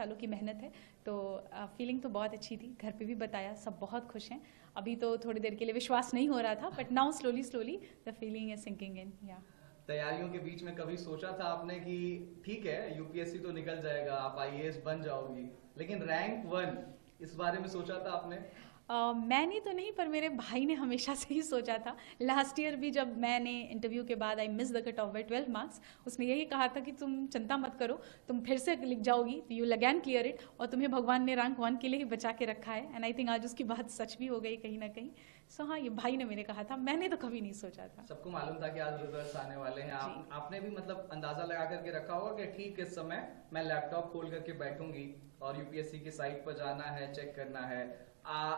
सालों की मेहनत है, तो फीलिंग तो बहुत अच्छी थी। घर पे भी बताया, सब बहुत खुश हैं। अभी तो थोड़ी देर के लिए विश्वास नहीं हो रहा था, but now slowly slowly the feeling is sinking in. या तैयारियों के बीच में कभी सोचा था आपने कि ठीक है यूपीएससी तो निकल जाएगा, आप आईएएस बन जाओगी, लेकिन रैंक 1 इस बारे में सोचा था आपने? मैंने तो नहीं, पर मेरे भाई ने हमेशा से ही सोचा था। लास्ट ईयर भी जब मैंने इंटरव्यू के बाद I miss the cut off by 12 marks, उसने यही कहा था कि तुम चिंता मत करो, तुम फिर से लिख जाओगी, you will again clear it, और तुम्हें भगवान ने रैंक 1 के लिए ही बचा के रखा है। एंड आई थिंक आज उसकी बात सच भी हो गई कहीं ना कहीं। सो हाँ, ये भाई ने मेरे कहा था, मैंने तो कभी नहीं सोचा था। सबको मालूम था कि आज रिजल्ट्स आने वाले हैं। आपने भी मतलब अंदाजा लगा करके रखा होगा कि ठीक इस समय मैं लैपटॉप खोल करके बैठूंगी और यूपीएससी की साइट पर जाना है, चेक करना है।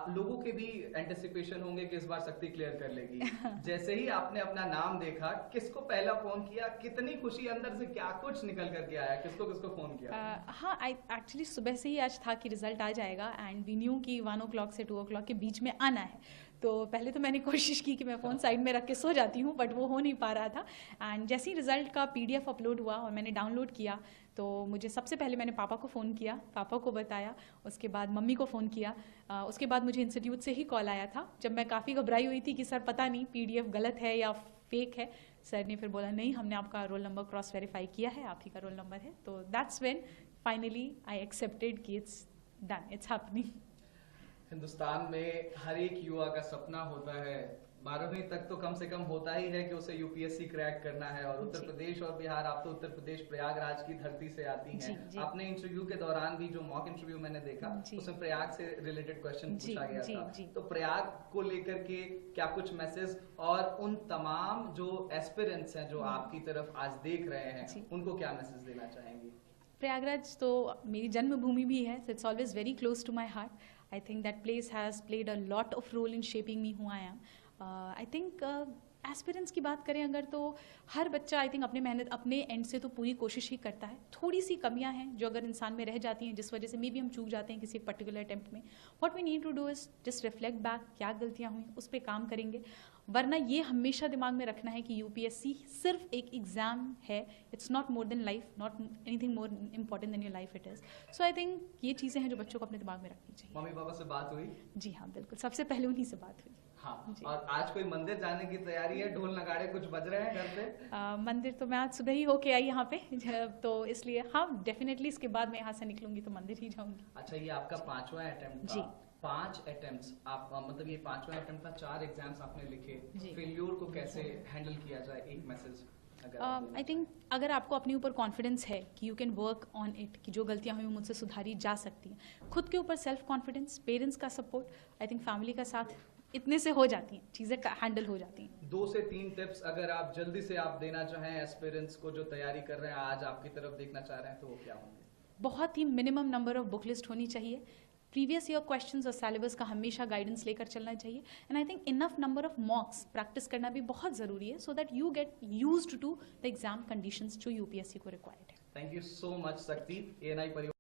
लोगों के भी एंटिसिपेशन होंगे कि इस बार शक्ति क्लियर कर लेगी। जैसे ही आपने अपना नाम देखा, किसको पहला फोन किया, कितनी खुशी अंदर से, क्या कुछ निकल करके आया, किसको किसको फोन किया? हाँ, आई एक्चुअली सुबह से ही आज था कि रिजल्ट आ जाएगा, एंड वी न्यू कि 1 o'clock से 2 o'clock के बीच में आना है। तो पहले तो मैंने कोशिश की कि मैं फ़ोन साइड में रख के सो जाती हूँ, बट वो हो नहीं पा रहा था। एंड जैसे ही रिजल्ट का PDF अपलोड हुआ और मैंने डाउनलोड किया, तो मुझे सबसे पहले मैंने पापा को फ़ोन किया, पापा को बताया, उसके बाद मम्मी को फ़ोन किया। उसके बाद मुझे इंस्टीट्यूट से ही कॉल आया था, जब मैं काफ़ी घबराई हुई थी कि सर पता नहीं PDF गलत है या फेक है। सर ने फिर बोला नहीं, हमने आपका रोल नंबर क्रॉस वेरीफाई किया है, आप ही का रोल नंबर है। तो that's when finally I accepted कि it's done, it's happening. Hindustan में हर एक युवा का सपना होता है, 12वीं तक तो कम से कम होता ही है कि उसे यूपीएससी क्रैक करना है। और उत्तर प्रदेश और बिहार, आप तो उत्तर प्रदेश प्रयागराज की धरती से आती हैं। आपने इंटरव्यू के दौरान भी, जो मॉक इंटरव्यू मैंने देखा, उसमें प्रयाग से रिलेटेड क्वेश्चन पूछा गया था। तो प्रयाग को लेकर के क्या कुछ मैसेज, और उन तमाम जो एस्पिरेंट्स हैं जो आपकी तरफ आज देख रहे हैं, उनको क्या मैसेज देना चाहेंगी? प्रयागराज तो मेरी जन्मभूमि भी है, so it's always very close to my heart. I think that place has played a lot of role in shaping me who I am. I think aspirants की बात करें अगर, तो हर बच्चा आई थिंक अपने मेहनत, अपने एंड से तो पूरी कोशिश ही करता है। थोड़ी सी कमियां हैं जो अगर इंसान में रह जाती हैं, जिस वजह से मे भी हम चूक जाते हैं किसी एक पर्टिकुलर अटेम्प्ट में। What we need to do is just reflect back, क्या गलतियां हुई उस पर काम करेंगे। वरना ये हमेशा दिमाग में रखना है कि यूपीएससी सिर्फ एक एग्जाम है, it's not more than life, not anything more important than your life it is. So I think ये चीज़ें हैं जो बच्चों को अपने दिमाग में रखनी चाहिए। मम्मी पापा से बात हुई? जी हाँ, बिल्कुल, सबसे पहले उन्हीं से बात हुई। हाँ, और आज कोई मंदिर जाने की तैयारी है? ढोल नगाड़े कुछ बज रहे हैं घर पे? मंदिर तो मैं आज सुबह ही होके आई यहाँ पे, तो इसलिए हाँ, डेफिनेटली इसके बाद मैं यहाँ से निकलूंगी तो मंदिर ही जाऊंगी। अच्छा, ये आपका 5वां अटेम्प्ट था। 5 अटेम्प्ट्स, आप मतलब ये 5वां अटेम्प्ट था, 4 एग्जाम्स आपने लिखे। फेल्योर को कैसे हैंडल किया जाए, एक मैसेज? आई थिंक अगर आपको अपने ऊपर कॉन्फिडेंस है कि you can work on it, कि जो गलतियां हुई मुझसे सुधारी जा सकती हैं, खुद के ऊपर सेल्फ कॉन्फिडेंस, पेरेंट्स का सपोर्ट, आई थिंक फैमिली का साथ, इतने से हो जाती हैं चीज़ें, हैंडल हो जाती हैं। 2 से 3 टिप्स अगर आप जल्दी से आप देना चाहें एस्पिरेंट्स को जो तैयारी कर रहे हैं, आज आपकी तरफ देखना चाह रहे हैं, तो वो क्या होंगे? बहुत ही minimum number of book list होनी चाहिए। प्रीवियस ईयर क्वेश्चंस और सिलेबस का हमेशा गाइडेंस लेकर चलना चाहिए। And I think enough number of mocks practice करना भी बहुत ज़रूरी है, so that you get used to the exam conditions जो यूपीएससी को रिक्वायर्ड है। Thank you so much Shakti. ANI परिवार